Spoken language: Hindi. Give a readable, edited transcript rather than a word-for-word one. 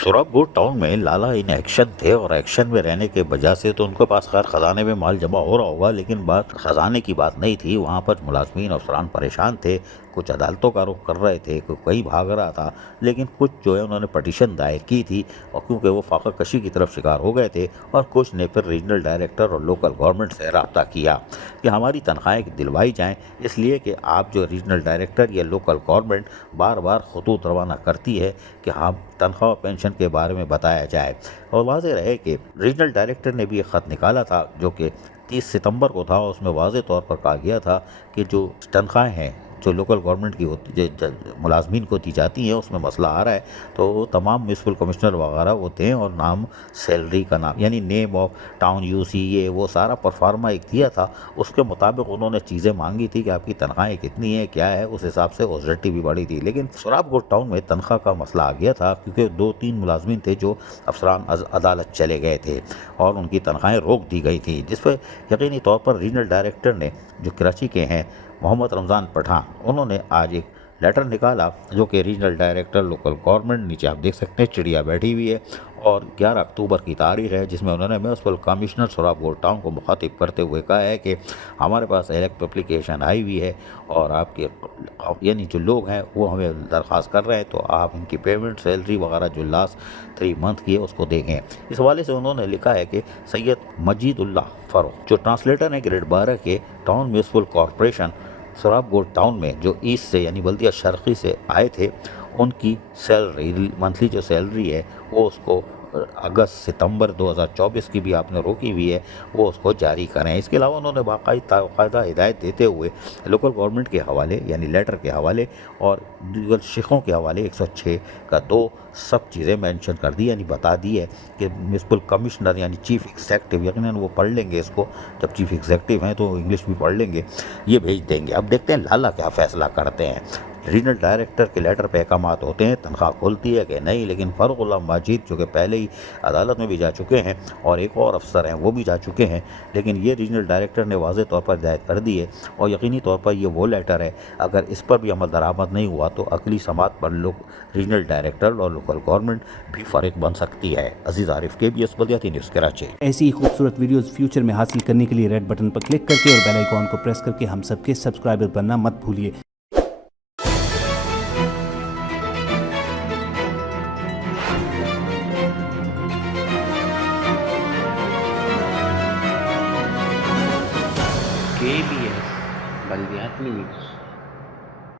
सोराबपुर टाउन में लाला इन एक्शन थे और एक्शन में रहने के वजह से तो उनके पास खैर खजाने में माल जमा हो रहा होगा, लेकिन बात खजाने की बात नहीं थी। वहाँ पर मुलाजमीन अफसरान परेशान थे, कुछ अदालतों का रुख कर रहे थे, कोई कहीं भाग रहा था, लेकिन कुछ जो है उन्होंने पटिशन दायर की थी और क्योंकि वो फाका कशी की तरफ शिकार हो गए थे और कुछ ने फिर रीजनल डायरेक्टर और लोकल गवर्नमेंट से रब्ता किया कि हमारी तनख्वाहें दिलवाई जाएँ, इसलिए कि आप जो रीजनल डायरेक्टर या लोकल गवर्नमेंट बार बार खतूत रवाना करती है कि हम तनख्वाह पेंशन के बारे में बताया जाए। और वाज़ेह रहे कि रीजनल डायरेक्टर ने भी एक ख़त निकाला था जो कि 30 सितंबर को था। उसमें वाज़ेह तौर पर कहा गया था कि जो तनख्वाहें हैं जो लोकल गवर्नमेंट की होती मुलाजमीन को दी जाती हैं उसमें मसला आ रहा है, तो तमाम म्यूनसिपल कमिश्नर वगैरह वो थे और नाम सैलरी का नाम यानी नेम ऑफ टाउन यूसी ये वो सारा परफार्मा एक दिया था। उसके मुताबिक उन्होंने चीज़ें मांगी थी कि आपकी तनख्वाहें कितनी है क्या है, उस हिसाब से ऑजरेटी भी बढ़ी थी। लेकिन सोराबपुर टाउन में तनख्वाह का मसला आ गया था क्योंकि 2-3 मुलाजमीन थे जो अफसरान अदालत चले गए थे और उनकी तनख्वाहें रोक दी गई थी, जिस पर यकीनी तौर पर रीजनल डायरेक्टर ने जो कराची के हैं मोहम्मद रमज़ान पठान, उन्होंने आज एक लेटर निकाला जो कि रीजनल डायरेक्टर लोकल गवर्नमेंट, नीचे आप देख सकते हैं चिड़िया बैठी हुई है, और 11 अक्टूबर की तारीख है, जिसमें उन्होंने म्यूनसिपल कमिश्नर सोराबपुर टाउन को मुखातिब करते हुए कहा है कि हमारे पास इलेक्ट एप्लीकेशन आई हुई है और आपके यानी जो लोग हैं वो हमें दरख्वास्त कर रहे हैं, तो आप इनकी पेमेंट सैलरी वगैरह जो लास्ट 3 मंथ की है उसको देंगे। इस हवाले से उन्होंने लिखा है कि सैयद मजीदुल्लाह फ़ारूक जो ट्रांसलेटर हैं ग्रेड 12 के टाउन म्यूनसिपल कॉरपोरेशन सोराबपुर टाउन में जो ईस्ट से यानी बल्दिया शर्की से आए थे, उनकी सैलरी मंथली जो सैलरी है वो उसको अगस्त सितंबर 2024 की भी आपने रोकी हुई है, वो उसको जारी करें। इसके अलावा उन्होंने बाकायदा हिदायत देते हुए लोकल गवर्नमेंट के हवाले यानी लेटर के हवाले और दीगर शेखों के हवाले 106 का 2 सब चीज़ें मेंशन कर दी, यानी बता दी है कि म्यूनसिपल कमिश्नर यानी चीफ एग्जेक्टिव, यकीनन वो पढ़ लेंगे इसको, जब चीफ एग्जेक्टिव हैं तो इंग्लिश भी पढ़ लेंगे, ये भेज देंगे। अब देखते हैं लाला क्या फ़ैसला करते हैं। रीजनल डायरेक्टर के लेटर पे अहकामात होते हैं, तनख्वाह खुलती है कि नहीं, लेकिन फ़ारूक गुलाम माजिद जो कि पहले ही अदालत में भी जा चुके हैं और एक और अफसर हैं वो भी जा चुके हैं, लेकिन ये रीजनल डायरेक्टर ने वाज़ेह तौर पर हिदायत कर दी है और यकीनी तौर पर ये वो लेटर है, अगर इस पर भी अमल दरामद नहीं हुआ तो अगली समात पर लोग रीजनल डायरेक्टर और लोकल गवर्नमेंट भी फ़र्क बन सकती है। अजीज़ आरिफ KBS बल्दियाती न्यूज़ कराची। ऐसी ही खूबसूरत वीडियोस फ्यूचर में हासिल करने के लिए रेड बटन पर क्लिक करके और बेल आइकॉन को प्रेस करके हम सबके सब्सक्राइबर बनना मत भूलिए। KBS बल्दियाती न्यूज़।